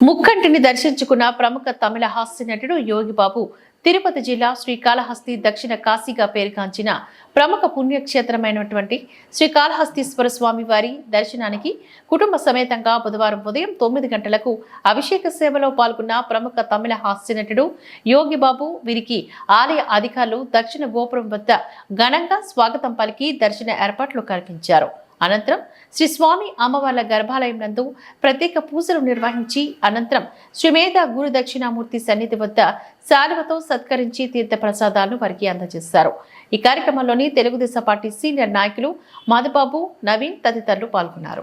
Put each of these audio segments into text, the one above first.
ముక్కంటిని దర్శించుకున్న ప్రముఖ తమిళ హాస్య నటుడు యోగిబాబు తిరుపతి జిల్లా శ్రీకాళహస్తి దక్షిణ కాశీగా పేరుగాంచిన ప్రముఖ పుణ్యక్షేత్రమైనటువంటి శ్రీకాళహస్తీశ్వర స్వామి వారి దర్శనానికి కుటుంబ సమేతంగా బుధవారం ఉదయం తొమ్మిది గంటలకు అభిషేక సేవలో పాల్గొన్న ప్రముఖ తమిళ హాస్య నటుడు యోగిబాబు వీరికి ఆలయ అధికారులు దక్షిణ గోపురం వద్ద ఘనంగా స్వాగతం పలికి దర్శన ఏర్పాట్లు కల్పించారు. అనంతరం శ్రీ స్వామి అమ్మవార్ల గర్భాలయం నందు ప్రత్యేక పూజలు నిర్వహించి అనంతరం శ్రీమేధ గురు దక్షిణామూర్తి సన్నిధి వద్ద శాలువతో సత్కరించి తీర్థ ప్రసాదాలను వారికి అందజేశారు. ఈ కార్యక్రమంలోని తెలుగుదేశం పార్టీ సీనియర్ నాయకులు మధుబాబు నవీన్ తదితరులు పాల్గొన్నారు.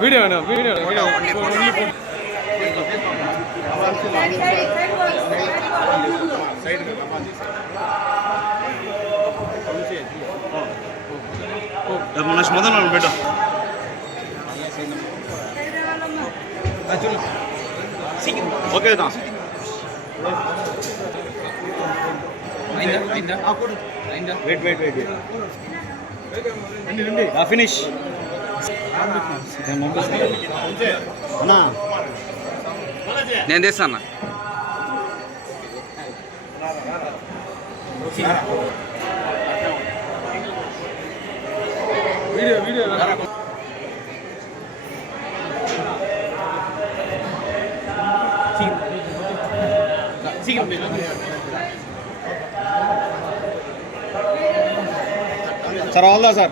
వీడియో వీడియో వీడియో మన మొదలు బిడ్డ okay wait wait wait finish. అన్నా. నేను తెస్తాను video video. Sir all sir.